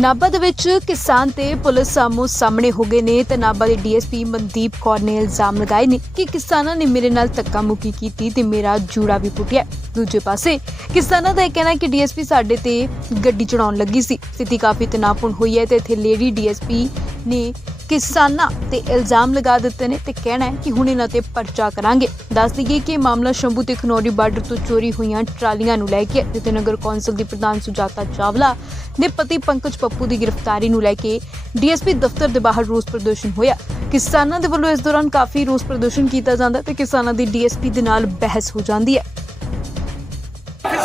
ਨਾਭਾ ਦੇ ਵਿੱਚ ਕਿਸਾਨ ਤੇ ਪੁਲਿਸ ਆਮੋ ਸਾਹਮਣੇ ਹੋ ਗਏ ਨੇ ਤੇ ਨਾਭਾ ਦੇ ਡੀਐਸਪੀ ਮਨਦੀਪ ਕੌਰ ਨੇ ਇਲਜ਼ਾਮ ਲਗਾਏ ਨੇ ਕਿ ਕਿਸਾਨਾਂ ਨੇ ਮੇਰੇ ਨਾਲ ਧੱਕਾ ਮੁੱਕੀ ਕੀਤੀ ਤੇ ਮੇਰਾ ਜੂੜਾ ਵੀ ਪੁੱਟਿਆ ਦੂਜੇ ਪਾਸੇ, ਕਿਸਾਨਾਂ ਦਾ ਇਹ ਕਹਿਣਾ ਹੈ ਕਿ ਡੀਐਸਪੀ ਸਾਡੇ ਤੇ ਗੱਡੀ ਚੜਾਉਣ ਲੱਗੀ ਸੀ। ਸਥਿਤੀ ਕਾਫੀ ਤਣਾਅਪੂਰਨ ਹੋਈ ਹੈ ਤੇ ਇੱਥੇ ਲੇਡੀ ਡੀਐਸਪੀ ਨੇ ਕਿਸਾਨਾਂ ਤੇ ਇਲਜ਼ਾਮ ਲਗਾ ਦਿੱਤੇ ਨੇ ਤੇ ਕਹਿਣਾ ਹੈ ਕਿ ਹੁਣ ਇਹਨਾਂ ਤੇ ਪਰਚਾ ਕਰਾਂਗੇ। ਦੱਸ ਦਈਏ ਕਿ ਇਹ ਮਾਮਲਾ ਸ਼ੰਭੂ ਤੇ ਖਨੌਰੀ ਬਾਰਡਰ ਤੋਂ ਚੋਰੀ ਹੋਈਆਂ ਟਰਾਲੀਆਂ ਨੂੰ ਲੈ ਕੇ ਹੈ, ਜਿੱਥੇ ਨਗਰ ਕੌਂਸਲ ਦੀ ਪ੍ਰਧਾਨ ਸੁਜਾਤਾ ਚਾਵਲਾ ਦੇ ਪਤੀ ਪੰਕਜ ਪੱਪੂ ਦੀ ਗ੍ਰਿਫਤਾਰੀ ਨੂੰ ਲੈ ਕੇ ਡੀਐਸਪੀ ਦਫ਼ਤਰ ਦੇ ਬਾਹਰ ਰੋਸ ਪ੍ਰਦਰਸ਼ਨ ਹੋਇਆ। ਕਿਸਾਨਾਂ ਦੇ ਵੱਲੋਂ ਇਸ ਦੌਰਾਨ ਕਾਫੀ ਰੋਸ ਪ੍ਰਦਰਸ਼ਨ ਕੀਤਾ ਜਾਂਦਾ ਤੇ ਕਿਸਾਨਾਂ ਦੀ ਡੀਐਸਪੀ ਦੇ ਨਾਲ ਬਹਿਸ ਹੋ ਜਾਂਦੀ ਹੈ।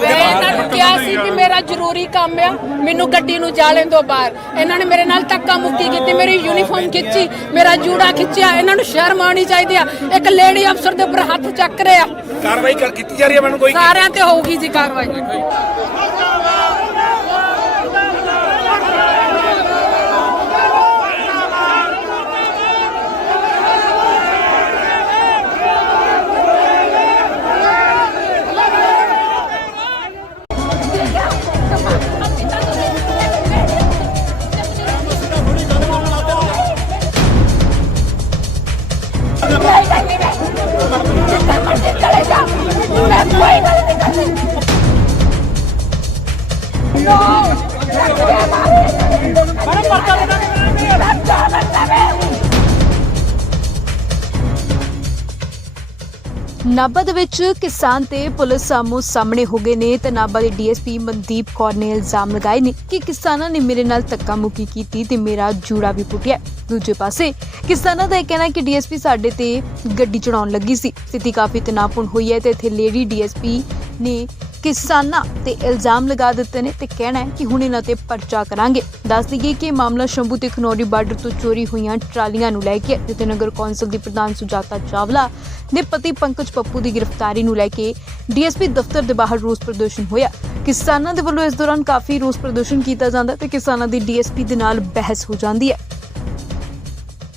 ਮੈਂ ਇਹਨਾਂ ਨੂੰ ਕਿਹਾ ਸੀ ਕਿ ਮੇਰਾ ਜ਼ਰੂਰੀ ਕੰਮ ਆ ਮੈਨੂੰ ਗੱਡੀ ਨੂੰ ਜਾ ਲੈਣ ਦਿਓ ਬਾਹਰ। ਇਹਨਾਂ ਨੇ ਮੇਰੇ ਨਾਲ ਧੱਕਾ ਮੁੱਕੀ ਕੀਤੀ ਮੇਰੀ ਯੂਨੀਫਾਰਮ ਖਿੱਚੀ ਮੇਰਾ ਜੂੜਾ ਖਿੱਚਿਆ ਇਹਨਾਂ ਨੂੰ ਸ਼ਰਮ ਆਉਣੀ ਚਾਹੀਦੀ ਆ। ਇੱਕ ਲੇਡੀ ਅਫਸਰ ਦੇ ਉੱਪਰ ਹੱਥ ਚੱਕ ਰਹੇ। ਕਾਰਵਾਈ ਕਰ ਕੀਤੀ ਜਾ ਰਹੀ ਹੈ ਮੈਨੂੰ ਕੋਈ? ਸਾਰਿਆਂ ਤੇ ਹੋਊਗੀ ਜੀ ਕਾਰਵਾਈ। ਨਾਭਾ ਦੇ ਵਿੱਚ ਕਿਸਾਨ ਤੇ ਪੁਲਿਸ ਆਮੋ ਸਾਹਮਣੇ ਹੋ ਗਏ ਨੇ। ਤੇ ਨਾਭਾ ਦੇ ਡੀਐਸਪੀ ਮਨਦੀਪ ਕੌਰ ਨੇ ਇਲਜ਼ਾਮ ਲਗਾਏ ਨੇ ਕਿ ਕਿਸਾਨਾਂ ਨੇ ਮੇਰੇ ਨਾਲ ਧੱਕਾ ਮੁੱਕੀ ਕੀਤੀ ਤੇ ਮੇਰਾ ਜੂੜਾ ਵੀ ਪੁੱਟਿਆ। ਦੂਜੇ ਪਾਸੇ, ਕਿਸਾਨਾਂ ਦਾ ਇਹ ਕਹਿਣਾ ਹੈ ਕਿ ਡੀਐਸਪੀ ਸਾਡੇ ਤੇ ਗੱਡੀ ਚੜਾਉਣ ਲੱਗੀ ਸੀ। ਸਥਿਤੀ ਕਾਫੀ ਤਣਾਅਪੂਰਨ ਹੋਈ ਹੈ ਤੇ ਇੱਥੇ ਲੇਡੀ ਡੀਐਸਪੀ ਨੇ ਕਿਸਾਨਾਂ ਤੇ ਇਲਜ਼ਾਮ ਲਗਾ ਦਿੱਤੇ ਨੇ ਤੇ ਕਹਿਣਾ ਹੈ ਕਿ ਹੁਣ ਇਹਨਾਂ ਤੇ ਪਰਚਾ ਕਰਾਂਗੇ। ਦੱਸ ਦਈਏ ਕਿ ਇਹ ਮਾਮਲਾ ਸ਼ੰਭੂ ਤੇ ਖਨੌਰੀ ਬਾਰਡਰ ਤੋਂ ਚੋਰੀ ਹੋਈਆਂ ਟਰਾਲੀਆਂ ਨੂੰ ਲੈ ਕੇ ਹੈ, ਜਿੱਥੇ ਨਗਰ ਕੌਂਸਲ ਦੀ ਪ੍ਰਧਾਨ ਸੁਜਾਤਾ ਚਾਵਲਾ ਦੇ ਪਤੀ ਪੰਕਜ ਪੱਪੂ ਦੀ ਗ੍ਰਿਫਤਾਰੀ ਨੂੰ ਲੈ ਕੇ ਡੀਐਸਪੀ ਦਫ਼ਤਰ ਦੇ ਬਾਹਰ ਰੋਸ ਪ੍ਰਦਰਸ਼ਨ ਹੋਇਆ। ਕਿਸਾਨਾਂ ਦੇ ਵੱਲੋਂ ਇਸ ਦੌਰਾਨ ਕਾਫੀ ਰੋਸ ਪ੍ਰਦਰਸ਼ਨ ਕੀਤਾ ਜਾਂਦਾ ਹੈ ਤੇ ਕਿਸਾਨਾਂ ਦੀ ਡੀਐਸਪੀ ਦੇ ਨਾਲ ਬਹਿਸ ਹੋ ਜਾਂਦੀ ਹੈ।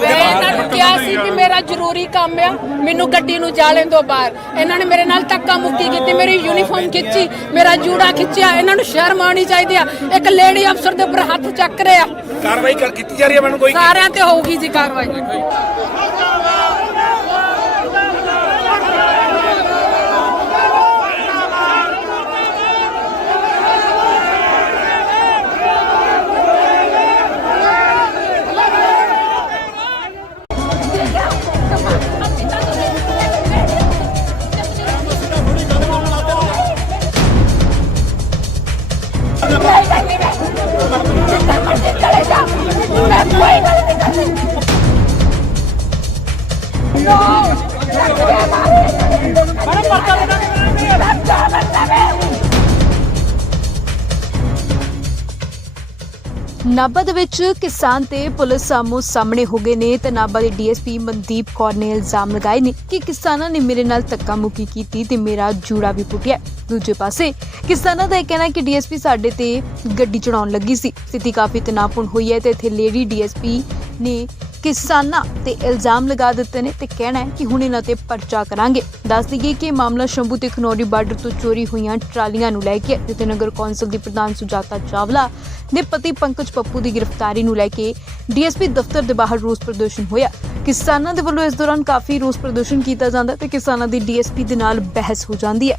ਮੈਂ ਇਹਨਾਂ ਨੂੰ ਕਿਹਾ ਸੀ ਕਿ ਮੇਰਾ ਜ਼ਰੂਰੀ ਕੰਮ ਆ ਮੈਨੂੰ ਗੱਡੀ ਨੂੰ ਜਾ ਲੈਣ ਦਿਓ ਬਾਹਰ। ਇਹਨਾਂ ਨੇ ਮੇਰੇ ਨਾਲ ਧੱਕਾ ਮੁੱਕੀ ਕੀਤੀ ਮੇਰੀ ਯੂਨੀਫਾਰਮ ਖਿੱਚੀ ਮੇਰਾ ਜੂੜਾ ਖਿੱਚਿਆ ਇਹਨਾਂ ਨੂੰ ਸ਼ਰਮ ਆਉਣੀ ਚਾਹੀਦੀ ਆ। ਇੱਕ ਲੇਡੀ ਅਫਸਰ ਦੇ ਉੱਪਰ ਹੱਥ ਚੱਕ ਰਹੇ। ਕਾਰਵਾਈ ਕਰ ਕੀਤੀ ਜਾ ਰਹੀ ਹੈ ਮੈਨੂੰ ਕੋਈ? ਸਾਰਿਆਂ ਤੇ ਹੋਊਗੀ ਜੀ ਕਾਰਵਾਈ। ¡Fiscaleza! ¡Una escuela de ¡No! ¡La crema! ¡Para apartar una crema! ¡La crema también! Nabha ਦੇ ਵਿੱਚ ਕਿਸਾਨ ਤੇ ਪੁਲਿਸ ਆਮੋ ਸਾਹਮਣੇ ਹੋ ਗਏ ਨੇ ਤੇ ਨਾਭਾ ਦੇ ਡੀਐਸਪੀ ਮਨਦੀਪ ਕੌਰ ਨੇ ਇਲਜ਼ਾਮ ਲਗਾਏ ਨੇ ਕਿ ਕਿਸਾਨਾਂ ਨੇ ਮੇਰੇ ਨਾਲ ਧੱਕਾ ਮੁੱਕੀ ਕੀਤੀ ਤੇ ਮੇਰਾ ਜੂੜਾ ਵੀ ਪੁੱਟਿਆ ਦੂਜੇ ਪਾਸੇ, ਕਿਸਾਨਾਂ ਦਾ ਇਹ ਕਹਿਣਾ ਹੈ ਕਿ ਡੀਐਸਪੀ ਸਾਡੇ ਤੇ ਗੱਡੀ ਚੜਾਉਣ ਲੱਗੀ ਸੀ। ਸਥਿਤੀ ਕਾਫੀ ਤਣਾਅਪੂਰਨ ਹੋਈ ਹੈ ਤੇ ਇੱਥੇ ਲੇਡੀ ਡੀਐਸਪੀ ਨੇ ਕਿਸਾਨਾਂ ਤੇ ਇਲਜ਼ਾਮ ਲਗਾ ਦਿੱਤੇ ਨੇ ਤੇ ਕਹਿਣਾ ਹੈ ਕਿ ਹੁਣ ਇਹਨਾਂ ਤੇ ਪਰਚਾ ਕਰਾਂਗੇ। ਦੱਸ ਦਈਏ ਕਿ ਮਾਮਲਾ ਸ਼ੰਭੂ ਤੇ ਖਨੌਰੀ ਬਾਰਡਰ ਤੋਂ ਚੋਰੀ ਹੋਈਆਂ ਟਰਾਲੀਆਂ ਨੂੰ ਲੈ ਕੇ ਹੈ, ਜਿੱਥੇ ਨਗਰ ਕੌਂਸਲ ਦੀ ਪ੍ਰਧਾਨ ਸੁਜਾਤਾ ਚਾਵਲਾ ਦੇ ਪਤੀ ਪੰਕਜ ਪੱਪੂ ਦੀ ਗ੍ਰਿਫਤਾਰੀ ਨੂੰ ਲੈ ਕੇ ਡੀਐਸਪੀ ਦਫ਼ਤਰ ਦੇ ਬਾਹਰ ਰੋਸ ਪ੍ਰਦਰਸ਼ਨ ਹੋਇਆ। ਕਿਸਾਨਾਂ ਦੇ ਵੱਲੋਂ ਇਸ ਦੌਰਾਨ ਕਾਫੀ ਰੋਸ ਪ੍ਰਦਰਸ਼ਨ ਕੀਤਾ ਜਾਂਦਾ ਹੈ ਤੇ ਕਿਸਾਨਾਂ ਦੀ ਡੀਐਸਪੀ ਦੇ ਨਾਲ ਬਹਿਸ ਹੋ ਜਾਂਦੀ ਹੈ।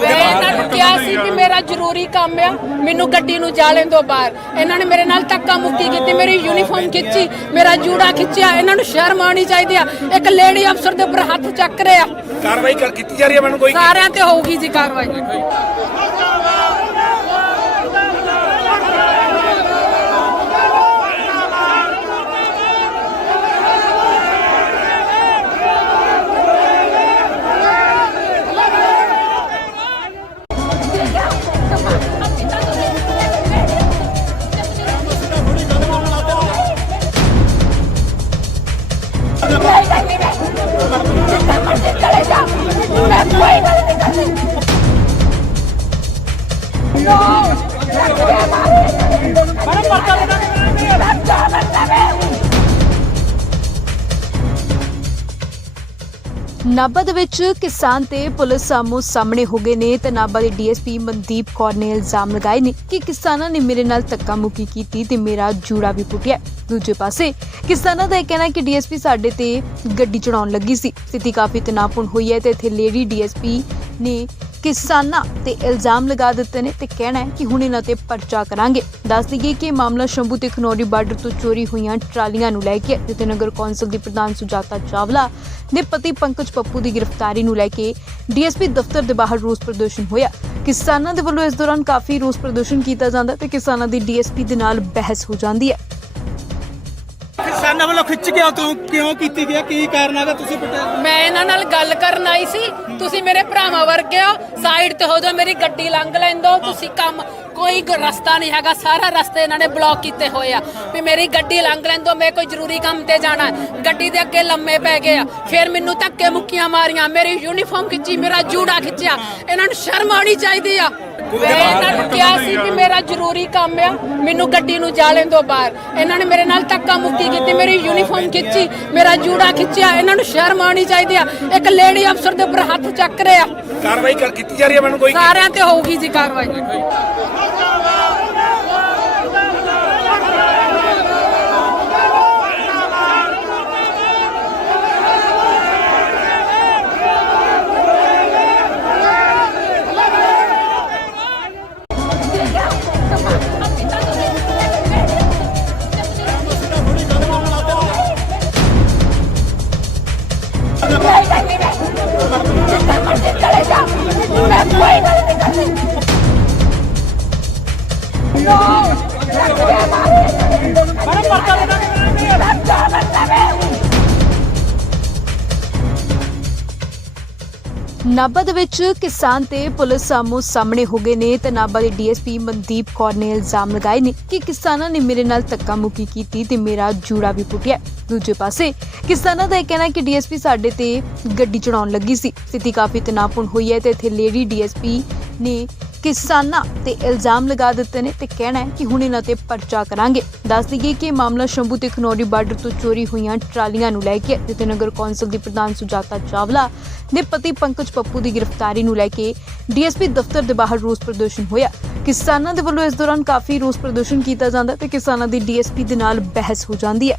ਮੈਂ ਇਹਨਾਂ ਨੂੰ ਕਿਹਾ ਸੀ ਕਿ ਮੇਰਾ ਜ਼ਰੂਰੀ ਕੰਮ ਆ ਮੈਨੂੰ ਗੱਡੀ ਨੂੰ ਜਾ ਲੈਣ ਦਿਓ ਬਾਹਰ। ਇਹਨਾਂ ਨੇ ਮੇਰੇ ਨਾਲ ਧੱਕਾ ਮੁੱਕੀ ਕੀਤੀ ਮੇਰੀ ਯੂਨੀਫਾਰਮ ਖਿੱਚੀ ਮੇਰਾ ਜੂੜਾ ਖਿੱਚਿਆ ਇਹਨਾਂ ਨੂੰ ਸ਼ਰਮ ਆਉਣੀ ਚਾਹੀਦੀ ਆ। ਇੱਕ ਲੇਡੀ ਅਫਸਰ ਦੇ ਉੱਪਰ ਹੱਥ ਚੱਕ ਰਹੇ। ਕਾਰਵਾਈ ਕਰ ਕੀਤੀ ਜਾ ਰਹੀ ਹੈ ਮੈਨੂੰ ਕੋਈ? ਸਾਰਿਆਂ ਤੇ ਹੋਊਗੀ ਜੀ ਕਾਰਵਾਈ। No! ¡Para, para, para, para, para, para, para, para, para, para, para, para, para, para, para, Nabha ਦੇ ਵਿੱਚ ਕਿਸਾਨ ਤੇ ਪੁਲਿਸ ਆਮੋ ਸਾਹਮਣੇ ਹੋ ਗਏ ਨੇ ਤੇ ਨਾਭਾ ਦੇ ਡੀਐਸਪੀ ਮਨਦੀਪ ਕੌਰ ਨੇ ਇਲਜ਼ਾਮ ਲਗਾਏ ਨੇ ਕਿ ਕਿਸਾਨਾਂ ਨੇ ਮੇਰੇ ਨਾਲ ਧੱਕਾ ਮੁੱਕੀ ਕੀਤੀ ਤੇ ਮੇਰਾ ਜੂੜਾ ਵੀ ਪੁੱਟਿਆ ਦੂਜੇ ਪਾਸੇ, ਕਿਸਾਨਾਂ ਦਾ ਇਹ ਕਹਿਣਾ ਹੈ ਕਿ ਡੀਐਸਪੀ ਸਾਡੇ ਤੇ ਗੱਡੀ ਚੜਾਉਣ ਲੱਗੀ ਸੀ। ਸਥਿਤੀ ਕਾਫੀ ਤਣਾਅਪੂਰਨ ਹੋਈ ਹੈ ਤੇ ਇੱਥੇ ਲੇਡੀ ਡੀਐਸਪੀ ਨੇ ਕਿਸਾਨਾਂ ਤੇ ਇਲਜ਼ਾਮ ਲਗਾ ਦਿੱਤੇ ਨੇ ਤੇ ਕਹਿਣਾ ਹੈ ਕਿ ਹੁਣ ਇਹਨਾਂ ਤੇ ਪਰਚਾ ਕਰਾਂਗੇ। ਦੱਸ ਦਈਏ ਕਿ ਇਹ ਮਾਮਲਾ ਸ਼ੰਭੂ ਤੇ ਖਨੌਰੀ ਬਾਰਡਰ ਤੋਂ ਚੋਰੀ ਹੋਈਆਂ ਟਰਾਲੀਆਂ ਨੂੰ ਲੈ ਕੇ ਹੈ, ਜਿੱਥੇ ਨਗਰ ਕੌਂਸਲ ਦੀ ਪ੍ਰਧਾਨ ਸੁਜਾਤਾ ਚਾਵਲਾ ਦੇ ਪਤੀ ਪੰਕਜ ਪੱਪੂ ਦੀ ਗ੍ਰਿਫਤਾਰੀ ਨੂੰ ਲੈ ਕੇ ਡੀਐਸਪੀ ਦਫ਼ਤਰ ਦੇ ਬਾਹਰ ਰੋਸ ਪ੍ਰਦਰਸ਼ਨ ਹੋਇਆ। ਕਿਸਾਨਾਂ ਦੇ ਵੱਲੋਂ ਇਸ ਦੌਰਾਨ ਕਾਫੀ ਰੋਸ ਪ੍ਰਦਰਸ਼ਨ ਕੀਤਾ ਜਾਂਦਾ ਤੇ ਕਿਸਾਨਾਂ ਦੀ ਡੀਐਸਪੀ ਦੇ ਨਾਲ ਬਹਿਸ ਹੋ ਜਾਂਦੀ ਹੈ। ਇਹਨਾਂ ਵੱਲੋਂ ਖਿੱਚ ਗਿਆ ਤੂੰ ਕਿਉਂ ਕੀਤੀ ਗਿਆ? ਕੀ ਕਾਰਨ ਹੈਗਾ ਤੁਸੀਂ ਪਟਿਆ ਮੈਂ ਇਹਨਾਂ ਨਾਲ ਗੱਲ ਕਰਨ ਆਈ ਸੀ। ਤੁਸੀਂ ਮੇਰੇ ਭਰਾਵਾਂ ਵਰਗੇ ਹੋ। ਸਾਈਡ ਤੇ ਹੋ ਜਾਓ, ਮੇਰੀ ਗੱਡੀ ਲੰਘ ਲੈਂਦੋ ਤੁਸੀਂ ਕੰਮ ਕੋਈ ਰਸਤਾ ਨਹੀਂ ਹੈਗਾ। ਸਾਰਾ ਰਸਤੇ ਇਹਨਾਂ ਨੇ ਬਲੌਕ ਕੀਤੇ ਹੋਏ ਆ। ਵੀ ਮੇਰੀ ਗੱਡੀ ਲੰਘ ਲੈਂਦੋ ਮੈਂ ਕੋਈ ਜ਼ਰੂਰੀ ਕੰਮ ਤੇ ਜਾਣਾ। ਹੈ। ਗੱਡੀ ਦੇ ਅੱਗੇ ਲੰਮੇ ਪੈ ਗਏ ਆ। ਫਿਰ ਮੈਨੂੰ ਧੱਕੇ ਮੁੱਕੀਆਂ ਮਾਰੀਆਂ ਮੇਰੀ ਯੂਨੀਫਾਰਮ ਖਿੱਚੀ ਮੇਰਾ ਜੂੜਾ ਖਿੱਚਿਆ। ਇਹਨਾਂ ਨੂੰ ਸ਼ਰਮ ਆਉਣੀ ਚਾਹੀਦੀ ਆ। ਮੈਂ ਇਹਨਾਂ ਨੂੰ ਕਿਹਾ ਸੀ ਕਿ ਮੇਰਾ ਜ਼ਰੂਰੀ ਕੰਮ ਆ ਮੈਨੂੰ ਗੱਡੀ ਨੂੰ ਜਾ ਲੈਣ ਦਿਓ ਬਾਹਰ। ਇਹਨਾਂ ਨੇ ਮੇਰੇ ਨਾਲ ਧੱਕਾ ਮੁੱਕੀ ਕੀਤੀ ਮੇਰੀ ਯੂਨੀਫਾਰਮ ਖਿੱਚੀ ਮੇਰਾ ਜੂੜਾ ਖਿੱਚਿਆ। ਇਹਨਾਂ ਨੂੰ ਸ਼ਰਮ ਆਉਣੀ ਚਾਹੀਦੀ ਆ। ਇੱਕ ਲੇਡੀ ਅਫਸਰ ਦੇ ਉੱਪਰ ਹੱਥ ਚੱਕ ਰਹੇ। ਕਾਰਵਾਈ ਕਰ ਕੀਤੀ ਜਾ ਰਹੀ ਹੈ ਮੈਨੂੰ ਕੋਈ? ਸਾਰਿਆਂ ਤੇ ਹੋਊਗੀ ਜੀ ਕਾਰਵਾਈ। ਨਾਭਾ ਦੇ ਵਿੱਚ ਕਿਸਾਨ ਤੇ ਪੁਲਿਸ ਆਮੋ ਸਾਹਮਣੇ ਹੋ ਗਏ ਨੇ ਤੇ ਨਾਭਾ ਦੇ ਡੀਐਸਪੀ ਮਨਦੀਪ ਕੌਰ ਨੇ ਇਲਜ਼ਾਮ ਲਗਾਏ ਨੇ ਕਿ ਕਿਸਾਨਾਂ ਨੇ ਮੇਰੇ ਨਾਲ ਧੱਕਾ ਮੁੱਕੀ ਕੀਤੀ ਤੇ ਮੇਰਾ ਜੂੜਾ ਵੀ ਪੁੱਟਿਆ ਦੂਜੇ ਪਾਸੇ ਕਿਸਾਨਾਂ ਦਾ ਇਹ ਕਹਿਣਾ ਹੈ ਕਿ ਡੀਐਸਪੀ ਸਾਡੇ ਤੇ ਗੱਡੀ ਚੜਾਉਣ ਲੱਗੀ ਸੀ। ਸਥਿਤੀ ਕਾਫੀ ਤਣਾਅਪੂਰਨ ਹੋਈ ਹੈ ਤੇ ਇੱਥੇ ਲੇਡੀ ਡੀਐਸਪੀ ਨੇ ਕਿਸਾਨਾਂ ਤੇ ਇਲਜ਼ਾਮ ਲਗਾ ਦਿੱਤੇ ਨੇ ਤੇ ਕਹਿਣਾ ਹੈ ਕਿ ਹੁਣ ਇਹਨਾਂ ਤੇ ਪਰਚਾ ਕਰਾਂਗੇ। ਦੱਸ ਦਈਏ ਕਿ ਇਹ ਮਾਮਲਾ ਸ਼ੰਭੂ ਤੇ ਖਨੌਰੀ ਬਾਰਡਰ ਤੋਂ ਚੋਰੀ ਹੋਈਆਂ ਟਰਾਲੀਆਂ ਨੂੰ ਲੈ ਕੇ ਹੈ, ਜਿੱਥੇ ਨਗਰ ਕੌਂਸਲ ਦੀ ਪ੍ਰਧਾਨ ਸੁਜਾਤਾ ਚਾਵਲਾ ਦੇ ਪਤੀ ਪੰਕਜ ਪੱਪੂ ਦੀ ਗ੍ਰਿਫਤਾਰੀ ਨੂੰ ਲੈ ਕੇ ਡੀਐਸਪੀ ਦਫ਼ਤਰ ਦੇ ਬਾਹਰ ਰੋਸ ਪ੍ਰਦਰਸ਼ਨ ਹੋਇਆ। ਕਿਸਾਨਾਂ ਦੇ ਵੱਲੋਂ ਇਸ ਦੌਰਾਨ ਕਾਫੀ ਰੋਸ ਪ੍ਰਦਰਸ਼ਨ ਕੀਤਾ ਜਾਂਦਾ ਤੇ ਕਿਸਾਨਾਂ ਦੀ ਡੀਐਸਪੀ ਦੇ ਨਾਲ ਬਹਿਸ ਹੋ ਜਾਂਦੀ ਹੈ।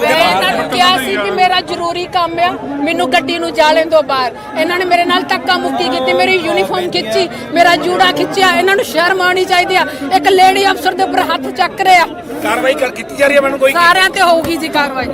ਮੈਂ ਇਹਨਾਂ ਨੂੰ ਕਿਹਾ ਸੀ ਕਿ ਮੇਰਾ ਜ਼ਰੂਰੀ ਕੰਮ ਆ ਮੈਨੂੰ ਗੱਡੀ ਨੂੰ ਜਾ ਲੈਣ ਦਿਓ ਬਾਹਰ। ਇਹਨਾਂ ਨੇ ਮੇਰੇ ਨਾਲ ਧੱਕਾ ਮੁੱਕੀ ਕੀਤੀ ਮੇਰੀ ਯੂਨੀਫਾਰਮ ਖਿੱਚੀ ਮੇਰਾ ਜੂੜਾ ਖਿੱਚਿਆ ਇਹਨਾਂ ਨੂੰ ਸ਼ਰਮ ਆਉਣੀ ਚਾਹੀਦੀ ਆ। ਇੱਕ ਲੇਡੀ ਅਫਸਰ ਦੇ ਉੱਪਰ ਹੱਥ ਚੱਕ ਰਹੇ। ਕਾਰਵਾਈ ਕਰ ਕੀਤੀ ਜਾ ਰਹੀ ਹੈ ਮੈਨੂੰ ਕੋਈ? ਸਾਰਿਆਂ ਤੇ ਹੋਊਗੀ ਜੀ ਕਾਰਵਾਈ।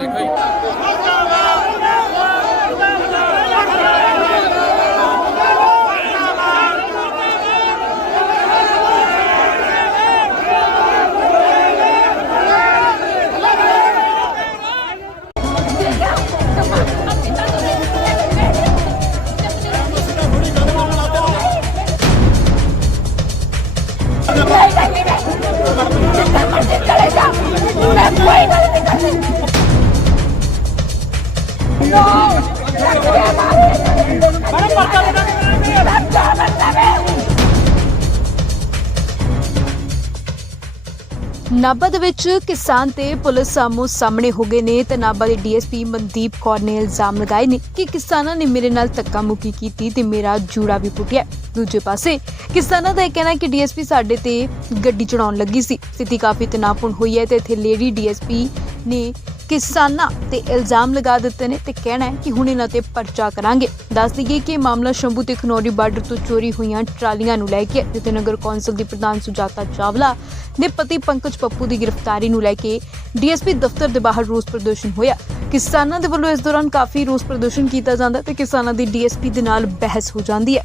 ਨਾਭਾ ਦੇ ਵਿੱਚ ਕਿਸਾਨ ਤੇ ਪੁਲਿਸ ਆਮੋ ਸਾਹਮਣੇ ਹੋ ਗਏ ਨੇ ਤੇ ਨਾਭਾ ਦੇ ਡੀਐਸਪੀ ਮਨਦੀਪ ਕੌਰ ਨੇ ਇਲਜ਼ਾਮ ਲਗਾਏ ਨੇ ਕਿ ਕਿਸਾਨਾਂ ਨੇ ਮੇਰੇ ਨਾਲ ਧੱਕਾ ਮੁੱਕੀ ਕੀਤੀ ਤੇ ਮੇਰਾ ਜੂੜਾ ਵੀ ਪੁੱਟਿਆ ਦੂਜੇ ਪਾਸੇ, ਕਿਸਾਨਾਂ ਦਾ ਇਹ ਕਹਿਣਾ ਹੈ ਕਿ ਡੀਐਸਪੀ ਸਾਡੇ ਤੇ ਗੱਡੀ ਚੜਾਉਣ ਲੱਗੀ ਸੀ। ਸਥਿਤੀ ਕਾਫੀ ਤਣਾਅਪੂਰਨ ਹੋਈ ਹੈ ਤੇ ਇੱਥੇ ਲੇਡੀ ਡੀਐਸਪੀ ਨੇ ਕਿਸਾਨਾਂ ਤੇ ਇਲਜ਼ਾਮ ਲਗਾ ਦਿੱਤੇ ਨੇ ਤੇ ਕਹਿਣਾ ਹੈ ਕਿ ਹੁਣ ਇਹਨਾਂ ਤੇ ਪਰਚਾ ਕਰਾਂਗੇ। ਦੱਸ ਦਈਏ ਕਿ ਇਹ ਮਾਮਲਾ ਸ਼ੰਭੂ ਤੇ ਖਨੌਰੀ ਬਾਰਡਰ ਤੋਂ ਚੋਰੀ ਹੋਈਆਂ ਟਰਾਲੀਆਂ ਨੂੰ ਲੈ ਕੇ ਜਿੱਥੇ ਨਗਰ ਕੌਂਸਲ ਦੀ ਪ੍ਰਧਾਨ ਸੁਜਾਤਾ ਚਾਵਲਾ ਦੇ ਪਤੀ ਪੰਕਜ ਪੱਪੂ ਦੀ ਗ੍ਰਿਫਤਾਰੀ ਨੂੰ ਲੈ ਕੇ ਡੀਐਸਪੀ ਦਫ਼ਤਰ ਦੇ ਬਾਹਰ ਰੋਸ ਪ੍ਰਦਰਸ਼ਨ ਹੋਇਆ। ਕਿਸਾਨਾਂ ਦੇ ਵੱਲੋਂ ਇਸ ਦੌਰਾਨ ਕਾਫੀ ਰੋਸ ਪ੍ਰਦਰਸ਼ਨ ਕੀਤਾ ਜਾਂਦਾ ਤੇ ਕਿਸਾਨਾਂ ਦੀ ਡੀਐਸਪੀ ਦੇ ਨਾਲ ਬਹਿਸ ਹੋ ਜਾਂਦੀ ਹੈ।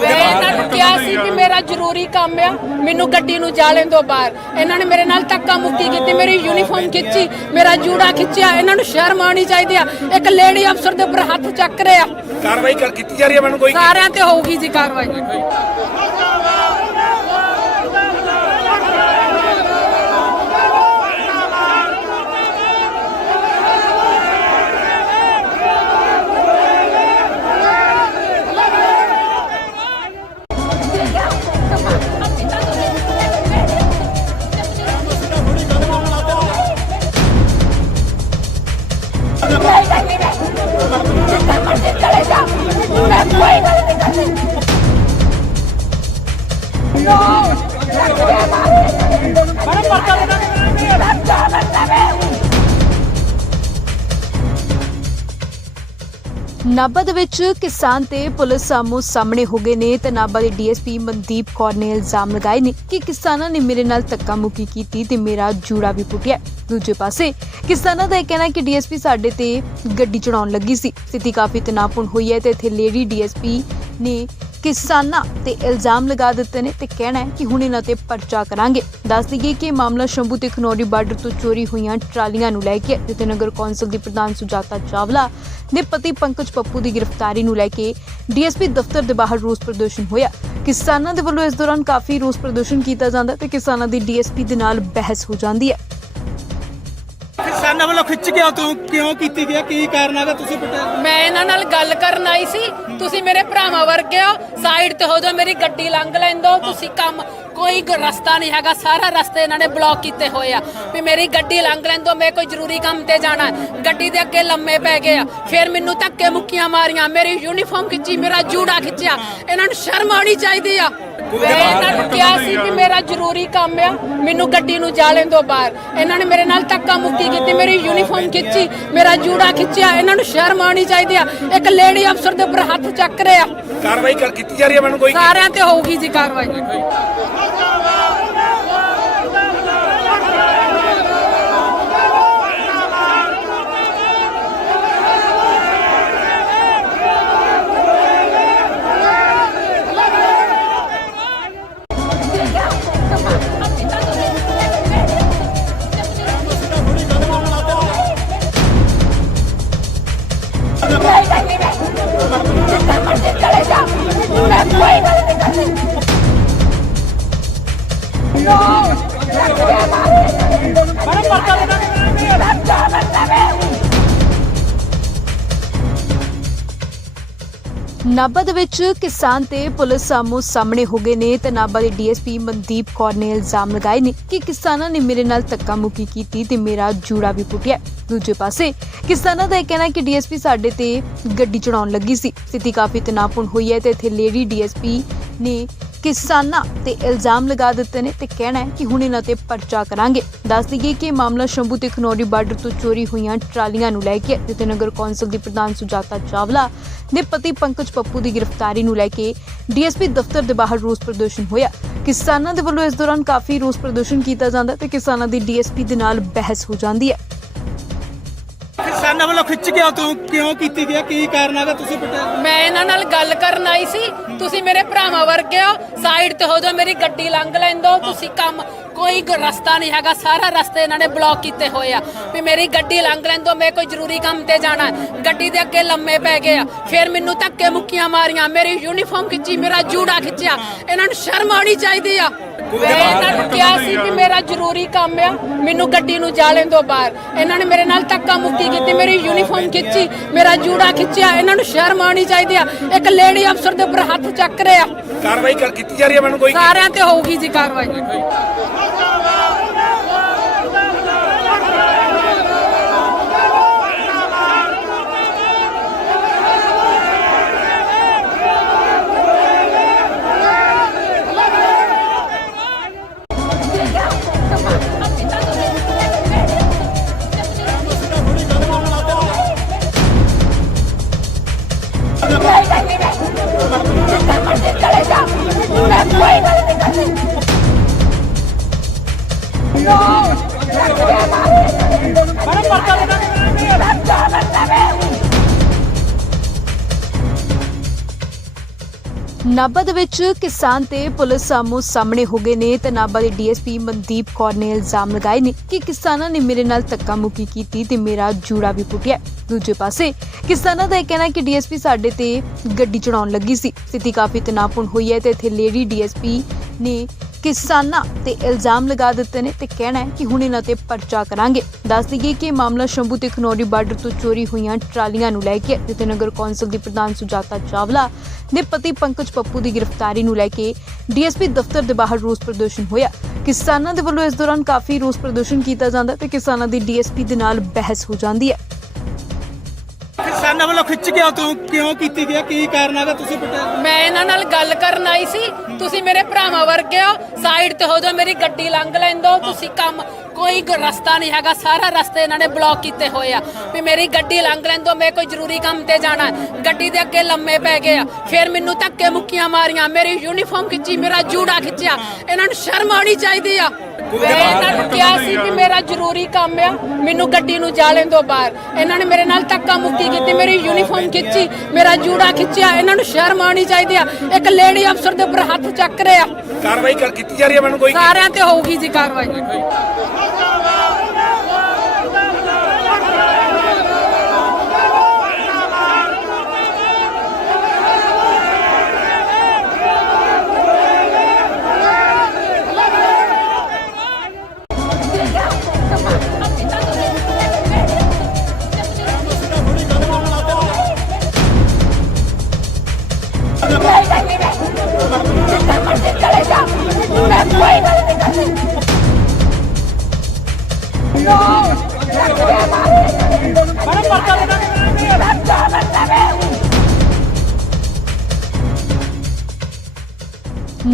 ਮੈਂ ਇਹਨਾਂ ਨੂੰ ਕਿਹਾ ਸੀ ਕਿ ਮੇਰਾ ਜ਼ਰੂਰੀ ਕੰਮ ਆ ਮੈਨੂੰ ਗੱਡੀ ਨੂੰ ਜਾ ਲੈਣ ਦਿਓ ਬਾਹਰ। ਇਹਨਾਂ ਨੇ ਮੇਰੇ ਨਾਲ ਧੱਕਾ ਮੁੱਕੀ ਕੀਤੀ ਮੇਰੀ ਯੂਨੀਫਾਰਮ ਖਿੱਚੀ ਮੇਰਾ ਜੂੜਾ ਖਿੱਚਿਆ ਇਹਨਾਂ ਨੂੰ ਸ਼ਰਮ ਆਉਣੀ ਚਾਹੀਦੀ ਆ। ਇੱਕ ਲੇਡੀ ਅਫਸਰ ਦੇ ਉੱਪਰ ਹੱਥ ਚੱਕ ਰਹੇ। ਕਾਰਵਾਈ ਕਰ ਕੀਤੀ ਜਾ ਰਹੀ ਹੈ ਮੈਨੂੰ ਕੋਈ? ਸਾਰਿਆਂ ਤੇ ਹੋਊਗੀ ਜੀ ਕਾਰਵਾਈ। ਨਾਭਾ ਦੇ ਵਿੱਚ ਕਿਸਾਨ ਤੇ ਪੁਲਿਸ ਆਮੋ ਸਾਹਮਣੇ ਹੋ ਗਏ ਨੇ। ਤੇ ਨਾਭਾ ਦੇ ਡੀਐਸਪੀ ਮਨਦੀਪ ਕੌਰ ਨੇ ਇਲਜ਼ਾਮ ਲਗਾਏ ਨੇ ਕਿ ਕਿਸਾਨਾਂ ਨੇ ਮੇਰੇ ਨਾਲ ਧੱਕਾ ਮੁੱਕੀ ਕੀਤੀ ਤੇ ਮੇਰਾ ਜੂੜਾ ਵੀ ਪੁੱਟਿਆ। ਦੂਜੇ ਪਾਸੇ, ਕਿਸਾਨਾਂ ਦਾ ਇਹ ਕਹਿਣਾ ਹੈ ਕਿ ਡੀਐਸਪੀ ਸਾਡੇ ਤੇ ਗੱਡੀ ਚੜਾਉਣ ਲੱਗੀ ਸੀ। ਸਥਿਤੀ ਕਾਫੀ ਤਣਾਅਪੂਰਨ ਹੋਈ ਹੈ ਤੇ ਇੱਥੇ ਲੇਡੀ ਡੀਐਸਪੀ ਨੇ ਕਿਸਾਨਾਂ ਤੇ ਇਲਜ਼ਾਮ ਲਗਾ ਦਿੱਤੇ ਨੇ ਤੇ ਕਹਿਣਾ ਹੈ ਕਿ ਹੁਣ ਇਹਨਾਂ ਤੇ ਪਰਚਾ ਕਰਾਂਗੇ। ਦੱਸ ਦਈਏ ਕਿ ਇਹ ਮਾਮਲਾ ਸ਼ੰਭੂ ਤੇ ਖਨੌਰੀ ਬਾਰਡਰ ਤੋਂ ਚੋਰੀ ਹੋਈਆਂ ਟਰਾਲੀਆਂ ਨੂੰ ਲੈ ਕੇ ਜਿੱਥੇ ਨਗਰ ਕੌਂਸਲ ਦੀ ਪ੍ਰਧਾਨ ਸੁਜਾਤਾ ਚਾਵਲਾ ਦੇ ਪਤੀ ਪੰਕਜ ਪੱਪੂ ਦੀ ਗ੍ਰਿਫਤਾਰੀ ਨੂੰ ਲੈ ਕੇ ਡੀਐਸਪੀ ਦਫ਼ਤਰ ਦੇ ਬਾਹਰ ਰੋਸ ਪ੍ਰਦਰਸ਼ਨ ਹੋਇਆ। ਕਿਸਾਨਾਂ ਦੇ ਵੱਲੋਂ ਇਸ ਦੌਰਾਨ ਕਾਫੀ ਰੋਸ ਪ੍ਰਦਰਸ਼ਨ ਕੀਤਾ ਜਾਂਦਾ ਤੇ ਕਿਸਾਨਾਂ ਦੀ ਡੀਐਸਪੀ ਦੇ ਨਾਲ ਬਹਿਸ ਹੋ ਜਾਂਦੀ ਹੈ। ਕਿਸਾਨਾਂ ਵੱਲੋਂ ਖਿੱਚ ਕੇ ਤੂੰ ਕਿਉਂ ਕੀਤੀ ਗਿਆ? ਕੀ ਕਾਰਨ ਹੈਗਾ? ਤੁਸੀਂ ਮੈਂ ਇਹਨਾਂ ਨਾਲ ਗੱਲ ਕਰਨ ਆਈ ਸੀ। ਤੁਸੀਂ ਮੇਰੇ ਭਰਾਵਾਂ ਵਰਗੇ ਹੋ ਸਾਈਡ ਤੇ ਹੋ ਜਾਓ ਮੇਰੀ ਗੱਡੀ ਲੰਘ ਲੈਂਦੋ। ਤੁਸੀਂ ਕੰਮ ਕੋਈ ਰਸਤਾ ਨਹੀਂ ਹੈਗਾ ਸਾਰਾ ਰਸਤੇ ਇਹਨਾਂ ਨੇ ਬਲੌਕ ਕੀਤੇ ਹੋਏ ਆ। ਵੀ ਮੇਰੀ ਗੱਡੀ ਲੰਘ ਲੈਂਦੋ ਮੈਂ ਕੋਈ ਜ਼ਰੂਰੀ ਕੰਮ ਤੇ ਜਾਣਾ ਹੈ। ਗੱਡੀ ਦੇ ਅੱਗੇ ਲੰਮੇ ਪੈ ਗਏ ਆ। ਫਿਰ ਮੈਨੂੰ ਧੱਕੇ ਮੁੱਕੀਆਂ ਮਾਰੀਆਂ ਮੇਰੀ ਯੂਨੀਫਾਰਮ ਖਿੱਚੀ ਮੇਰਾ ਜੂੜਾ ਖਿੱਚਿਆ। ਇਹਨਾਂ ਨੂੰ ਸ਼ਰਮ ਆਉਣੀ ਚਾਹੀਦੀ ਆ। ਮੈਂ ਇਹਨਾਂ ਨੂੰ ਕਿਹਾ ਸੀ ਕਿ ਮੇਰਾ ਜ਼ਰੂਰੀ ਕੰਮ ਆ ਮੈਨੂੰ ਗੱਡੀ ਨੂੰ ਜਾ ਲੈਣ ਦਿਓ ਬਾਹਰ। ਇਹਨਾਂ ਨੇ ਮੇਰੇ ਨਾਲ ਧੱਕਾ ਮੁੱਕੀ ਕੀਤੀ ਮੇਰੀ ਯੂਨੀਫਾਰਮ ਖਿੱਚੀ ਮੇਰਾ ਜੂੜਾ ਖਿੱਚਿਆ ਇਹਨਾਂ ਨੂੰ ਸ਼ਰਮ ਆਉਣੀ ਚਾਹੀਦੀ ਆ। ਇੱਕ ਲੇਡੀ ਅਫਸਰ ਦੇ ਉੱਪਰ ਹੱਥ ਚੱਕ ਰਹੇ। ਕਾਰਵਾਈ ਕਰ ਕੀਤੀ ਜਾ ਰਹੀ ਹੈ ਮੈਨੂੰ ਕੋਈ? ਸਾਰਿਆਂ ਤੇ ਹੋਊਗੀ ਜੀ ਕਾਰਵਾਈ। No! ਨਾਭਾ ਦੇ ਵਿੱਚ ਕਿਸਾਨ ਤੇ ਪੁਲਿਸ ਆਮੋ ਸਾਹਮਣੇ ਹੋ ਗਏ ਨੇ ਤੇ ਨਾਭਾ ਦੇ ਡੀਐਸਪੀ ਮਨਦੀਪ ਕੌਰ ਨੇ ਇਲਜ਼ਾਮ ਲਗਾਏ ਨੇ ਕਿ ਕਿਸਾਨਾਂ ਨੇ ਮੇਰੇ ਨਾਲ ਧੱਕਾ ਮੁੱਕੀ ਕੀਤੀ ਤੇ ਮੇਰਾ ਜੂੜਾ ਵੀ ਪੁੱਟਿਆ। ਦੂਜੇ ਪਾਸੇ, ਕਿਸਾਨਾਂ ਦਾ ਇਹ ਕਹਿਣਾ ਹੈ ਕਿ ਡੀਐਸਪੀ ਸਾਡੇ ਤੇ ਗੱਡੀ ਚੜਾਉਣ ਲੱਗੀ ਸੀ। ਸਥਿਤੀ ਕਾਫੀ ਤਣਾਅਪੂਰਨ ਹੋਈ ਹੈ ਤੇ ਇੱਥੇ ਲੇਡੀ ਡੀਐਸਪੀ ਨੇ ਕਿਸਾਨਾਂ ਤੇ ਇਲਜ਼ਾਮ ਲਗਾ ਦਿੱਤੇ ਨੇ ਤੇ ਕਹਿਣਾ ਹੈ ਕਿ ਹੁਣ ਇਹਨਾਂ ਤੇ ਪਰਚਾ ਕਰਾਂਗੇ। ਦੱਸ ਦਈਏ ਕਿ ਇਹ ਮਾਮਲਾ ਸ਼ੰਭੂ ਤੇ ਖਨੌਰੀ ਬਾਰਡਰ ਤੋਂ ਚੋਰੀ ਹੋਈਆਂ ਟਰਾਲੀਆਂ ਨੂੰ ਲੈ ਕੇ ਹੈ, ਜਿੱਥੇ ਨਗਰ ਕੌਂਸਲ ਦੀ ਪ੍ਰਧਾਨ ਸੁਜਾਤਾ ਚਾਵਲਾ ਦੇ ਪਤੀ ਪੰਕਜ ਪੱਪੂ ਦੀ ਗ੍ਰਿਫਤਾਰੀ ਨੂੰ ਲੈ ਕੇ ਡੀਐਸਪੀ ਦਫ਼ਤਰ ਦੇ ਬਾਹਰ ਰੋਸ ਪ੍ਰਦਰਸ਼ਨ ਹੋਇਆ। ਕਿਸਾਨਾਂ ਦੇ ਵੱਲੋਂ ਇਸ ਦੌਰਾਨ ਕਾਫੀ ਰੋਸ ਪ੍ਰਦਰਸ਼ਨ ਕੀਤਾ ਜਾਂਦਾ ਹੈ ਤੇ ਕਿਸਾਨਾਂ ਦੀ ਡੀਐਸਪੀ ਦੇ ਨਾਲ ਬਹਿਸ ਹੋ ਜਾਂਦੀ ਹੈ। ਕਿਸਾਨਾਂ ਵੱਲੋਂ ਖਿੱਚ ਕੇ ਤੂੰ ਕਿਉਂ ਕੀਤੀ ਗਿਆ? ਕੀ ਕਾਰਨ ਹੈਗਾ? ਤੁਸੀਂ ਪਟਿਆ ਮੈਂ ਇਹਨਾਂ ਨਾਲ ਗੱਲ ਕਰਨ ਆਈ ਸੀ। ਤੁਸੀਂ ਮੇਰੇ ਭਰਾਵਾਂ ਵਰਗੇ ਹੋ। ਸਾਈਡ ਤੇ ਹੋ ਜਾਓ, ਮੇਰੀ ਗੱਡੀ ਲੰਘ ਲੈਂਦੋ ਤੁਸੀਂ ਕੰਮ ਕੋਈ ਗ- ਰਸਤਾ ਨਹੀਂ ਹੈਗਾ। ਸਾਰਾ ਰਸਤੇ ਇਹਨਾਂ ਨੇ ਬਲੌਕ ਕੀਤੇ ਹੋਏ ਆ। ਵੀ ਮੇਰੀ ਗੱਡੀ ਲੰਘ ਲੈਂਦੋ ਮੈਂ ਕੋਈ ਜ਼ਰੂਰੀ ਕੰਮ ਤੇ ਜਾਣਾ। ਹੈ। ਗੱਡੀ ਦੇ ਅੱਗੇ ਲੰਮੇ ਪੈ ਗਏ ਆ। ਫਿਰ ਮੈਨੂੰ ਧੱਕੇ ਮੁੱਕੀਆਂ ਮਾਰੀਆਂ ਮੇਰੀ ਯੂਨੀਫਾਰਮ ਖਿੱਚੀ ਮੇਰਾ ਜੂੜਾ ਖਿੱਚਿਆ। ਇਹਨਾਂ ਨੂੰ ਸ਼ਰਮ ਆਉਣੀ ਚਾਹੀਦੀ ਆ। ਮੈਂ ਇਹਨਾਂ ਨੂੰ ਕਿਹਾ ਸੀ ਕਿ ਮੇਰਾ ਜ਼ਰੂਰੀ ਕੰਮ ਆ ਮੈਨੂੰ ਗੱਡੀ ਨੂੰ ਜਾ ਲੈਣ ਦਿਓ ਬਾਹਰ। ਇਹਨਾਂ ਨੇ ਮੇਰੇ ਨਾਲ ਧੱਕਾ ਮੁੱਕੀ ਕੀਤੀ ਮੇਰੀ ਯੂਨੀਫਾਰਮ ਖਿੱਚੀ ਮੇਰਾ ਜੂੜਾ ਖਿੱਚਿਆ। ਇਹਨਾਂ ਨੂੰ ਸ਼ਰਮ ਆਉਣੀ ਚਾਹੀਦੀ ਆ। ਇੱਕ ਲੇਡੀ ਅਫਸਰ ਦੇ ਉੱਪਰ ਹੱਥ ਚੱਕ ਰਹੇ। ਕਾਰਵਾਈ ਕਰ ਕੀਤੀ ਜਾ ਰਹੀ ਹੈ ਮੈਨੂੰ ਕੋਈ? ਸਾਰਿਆਂ ਤੇ ਹੋਊਗੀ ਜੀ ਕਾਰਵਾਈ। ਨਾਭਾ ਦੇ ਵਿੱਚ ਕਿਸਾਨ ਤੇ ਪੁਲਿਸ ਆਮੋ ਸਾਹਮਣੇ ਹੋ ਗਏ ਨੇ ਤੇ ਨਾਭਾ ਦੇ ਡੀਐਸਪੀ ਮਨਦੀਪ ਕੌਰ ਨੇ ਇਲਜ਼ਾਮ ਲਗਾਏ ਨੇ ਕਿ ਕਿਸਾਨਾਂ ਨੇ ਮੇਰੇ ਨਾਲ ਧੱਕਾ ਮੁੱਕੀ ਕੀਤੀ ਤੇ ਮੇਰਾ ਜੂੜਾ ਵੀ ਪੁੱਟਿਆ ਦੂਜੇ ਪਾਸੇ, ਕਿਸਾਨਾਂ ਦਾ ਇਹ ਕਹਿਣਾ ਹੈ ਕਿ ਡੀਐਸਪੀ ਸਾਡੇ ਤੇ ਗੱਡੀ ਚੜਾਉਣ ਲੱਗੀ ਸੀ। ਸਥਿਤੀ ਕਾਫੀ ਤਣਾਅਪੂਰਨ ਹੋਈ ਹੈ ਤੇ ਇੱਥੇ ਲੇਡੀ ਡੀਐਸਪੀ ਨੇ ਕਿਸਾਨਾਂ ਤੇ ਇਲਜ਼ਾਮ ਲਗਾ ਦਿੱਤੇ ਨੇ ਤੇ ਕਹਿਣਾ ਹੈ ਕਿ ਹੁਣ ਇਹਨਾਂ ਤੇ ਪਰਚਾ ਕਰਾਂਗੇ। ਦੱਸ ਦਈਏ ਕਿ ਇਹ ਮਾਮਲਾ ਸ਼ੰਭੂ ਤੇ ਖਨੌਰੀ ਬਾਰਡਰ ਤੋਂ ਚੋਰੀ ਹੋਈਆਂ ਟਰਾਲੀਆਂ ਨੂੰ ਲੈ ਕੇ ਹੈ, ਜਿੱਥੇ ਨਗਰ ਕੌਂਸਲ ਦੀ ਪ੍ਰਧਾਨ ਸੁਜਾਤਾ ਚਾਵਲਾ ਦੇ ਪਤੀ ਪੰਕਜ ਪੱਪੂ ਦੀ ਗ੍ਰਿਫਤਾਰੀ ਨੂੰ ਲੈ ਕੇ ਡੀਐਸਪੀ ਦਫ਼ਤਰ ਦੇ ਬਾਹਰ ਰੋਸ ਪ੍ਰਦਰਸ਼ਨ ਹੋਇਆ। ਕਿਸਾਨਾਂ ਦੇ ਵੱਲੋਂ ਇਸ ਦੌਰਾਨ ਕਾਫੀ ਰੋਸ ਪ੍ਰਦਰਸ਼ਨ ਕੀਤਾ ਜਾਂਦਾ ਹੈ ਤੇ ਕਿਸਾਨਾਂ ਦੀ ਡੀਐਸਪੀ ਦੇ ਨਾਲ ਬਹਿਸ ਹੋ ਜਾਂਦੀ ਹੈ। ਕਿਸਾਨਾਂ ਵੱਲੋਂ ਖਿੱਚ ਕੇ ਤੂੰ ਕਿਉਂ ਕੀਤੀ ਗਿਆ? ਕੀ ਕਾਰਨ ਹੈਗਾ ਤੁਸੀਂ ਪਟਿਆ ਮੈਂ ਇਹਨਾਂ ਨਾਲ ਗੱਲ ਕਰਨ ਆਈ ਸੀ। ਤੁਸੀਂ ਮੇਰੇ ਭਰਾਵਾਂ ਵਰਗੇ ਹੋ। ਸਾਈਡ ਤੇ ਹੋ ਜਾਓ ਮੇਰੀ ਗੱਡੀ ਲੰਘ ਲੈਂਦੋ। ਤੁਸੀਂ ਕੰਮ ਕੋਈ ਗ- ਰਸਤਾ ਨਹੀਂ ਹੈਗਾ। ਸਾਰਾ ਰਸਤੇ ਇਹਨਾਂ ਨੇ ਬਲੌਕ ਕੀਤੇ ਹੋਏ ਆ। ਵੀ ਮੇਰੀ ਗੱਡੀ ਲੰਘ ਲੈਂਦੋ ਮੈਂ ਕੋਈ ਜ਼ਰੂਰੀ ਕੰਮ ਤੇ ਜਾਣਾ। ਹੈ। ਗੱਡੀ ਦੇ ਅੱਗੇ ਲੰਮੇ ਪੈ ਗਏ ਆ। ਫਿਰ ਮੈਨੂੰ ਧੱਕੇ ਮੁੱਕੀਆਂ ਮਾਰੀਆਂ। ਮੇਰੀ ਯੂਨੀਫਾਰਮ ਖਿੱਚੀ ਮੇਰਾ ਜੂੜਾ ਖਿੱਚਿਆ। ਇਹਨਾਂ ਨੂੰ ਸ਼ਰਮ ਆਉਣੀ ਚਾਹੀਦੀ ਆ। ਮੈਂ ਇਹਨਾਂ ਨੂੰ ਕਿਹਾ ਸੀ ਕਿ ਮੇਰਾ ਜ਼ਰੂਰੀ ਕੰਮ ਆ। ਮੈਨੂੰ ਗੱਡੀ ਨੂੰ ਜਾ ਲੈਣ ਦਿਓ ਬਾਹਰ। ਇਹਨਾਂ ਨੇ ਮੇਰੇ ਨਾਲ ਧੱਕਾ ਮੁੱਕੀ ਕੀਤੀ। ਮੇਰੀ ਯੂਨੀਫਾਰਮ ਖਿੱਚੀ ਮੇਰਾ ਜੂੜਾ ਖਿੱਚਿਆ ਇਹਨਾਂ ਨੂੰ ਸ਼ਰਮ ਆਉਣੀ ਚਾਹੀਦੀ ਆ। ਇੱਕ ਲੇਡੀ ਅਫਸਰ ਦੇ ਉੱਪਰ ਹੱਥ ਚੱਕ ਰਹੇ। ਕਾਰਵਾਈ ਕਰ ਕੀਤੀ ਜਾ ਰਹੀ ਹੈ ਮੈਨੂੰ ਕੋਈ? ਸਾਰਿਆਂ ਤੇ ਹੋਊਗੀ ਜੀ ਕਾਰਵਾਈ।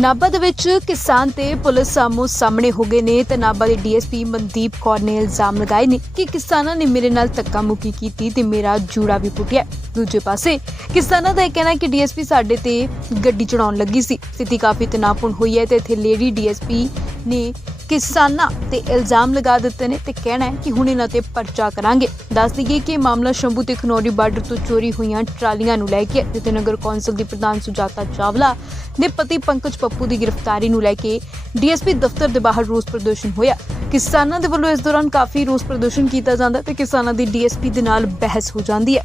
ਨਾਭਾ ਦੇ ਵਿੱਚ ਕਿਸਾਨ ਤੇ ਪੁਲਿਸ ਆਮੋ ਸਾਹਮਣੇ ਹੋ ਗਏ ਨੇ ਤੇ ਨਾਭਾ ਦੇ ਡੀਐਸਪੀ ਮਨਦੀਪ ਕੌਰ ਨੇ ਇਲਜ਼ਾਮ ਲਗਾਏ ਨੇ ਕਿ ਕਿਸਾਨਾਂ ਨੇ ਮੇਰੇ ਨਾਲ ਧੱਕਾ ਮੁੱਕੀ ਕੀਤੀ ਤੇ ਮੇਰਾ ਜੂੜਾ ਵੀ ਪੁੱਟਿਆ। ਦੂਜੇ ਪਾਸੇ, ਕਿਸਾਨਾਂ ਦਾ ਇਹ ਕਹਿਣਾ ਹੈ ਕਿ ਡੀਐਸਪੀ ਸਾਡੇ ਤੇ ਗੱਡੀ ਚੜਾਉਣ ਲੱਗੀ ਸੀ। ਸਥਿਤੀ ਕਾਫੀ ਤਣਾਅਪੂਰਨ ਹੋਈ ਹੈ ਤੇ ਇੱਥੇ ਲੇਡੀ ਡੀਐਸਪੀ ਨੇ ਕਿਸਾਨਾਂ ਤੇ ਇਲਜ਼ਾਮ ਲਗਾ ਦਿੱਤੇ ਨੇ ਤੇ ਕਹਿਣਾ ਹੈ ਕਿ ਹੁਣ ਇਹਨਾਂ ਤੇ ਪਰਚਾ ਕਰਾਂਗੇ। ਦੱਸ ਦਈਏ ਕਿ ਇਹ ਮਾਮਲਾ ਸ਼ੰਭੂ ਤੇ ਖਨੌਰੀ ਬਾਰਡਰ ਤੋਂ ਚੋਰੀ ਹੋਈਆਂ ਟਰਾਲੀਆਂ ਨੂੰ ਲੈ ਕੇ ਹੈ, ਜਿੱਥੇ ਨਗਰ ਕੌਂਸਲ ਦੀ ਪ੍ਰਧਾਨ ਸੁਜਾਤਾ ਚਾਵਲਾ ਦੇ ਪਤੀ ਪੰਕਜ ਪੱਪੂ ਦੀ ਗ੍ਰਿਫਤਾਰੀ ਨੂੰ ਲੈ ਕੇ ਡੀਐਸਪੀ ਦਫ਼ਤਰ ਦੇ ਬਾਹਰ ਰੋਸ ਪ੍ਰਦਰਸ਼ਨ ਹੋਇਆ। ਕਿਸਾਨਾਂ ਦੇ ਵੱਲੋਂ ਇਸ ਦੌਰਾਨ ਕਾਫੀ ਰੋਸ ਪ੍ਰਦਰਸ਼ਨ ਕੀਤਾ ਜਾਂਦਾ ਹੈ ਤੇ ਕਿਸਾਨਾਂ ਦੀ ਡੀਐਸਪੀ ਦੇ ਨਾਲ ਬਹਿਸ ਹੋ ਜਾਂਦੀ ਹੈ।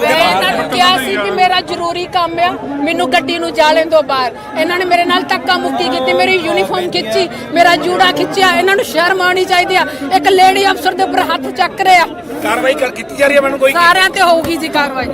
ਮੈਂ ਇਹਨਾਂ ਨੂੰ ਕਿਹਾ ਸੀ ਕਿ ਮੇਰਾ ਜ਼ਰੂਰੀ ਕੰਮ ਆ ਮੈਨੂੰ ਗੱਡੀ ਨੂੰ ਜਾ ਲੈਣ ਦਿਓ ਬਾਹਰ। ਇਹਨਾਂ ਨੇ ਮੇਰੇ ਨਾਲ ਧੱਕਾ ਮੁੱਕੀ ਕੀਤੀ ਮੇਰੀ ਯੂਨੀਫਾਰਮ ਖਿੱਚੀ ਮੇਰਾ ਜੂੜਾ ਖਿੱਚਿਆ ਇਹਨਾਂ ਨੂੰ ਸ਼ਰਮ ਆਉਣੀ ਚਾਹੀਦੀ ਆ। ਇੱਕ ਲੇਡੀ ਅਫਸਰ ਦੇ ਉੱਪਰ ਹੱਥ ਚੱਕ ਰਹੇ। ਕਾਰਵਾਈ ਕਰ ਕੀਤੀ ਜਾ ਰਹੀ ਹੈ ਮੈਨੂੰ ਕੋਈ? ਸਾਰਿਆਂ ਤੇ ਹੋਊਗੀ ਜੀ ਕਾਰਵਾਈ।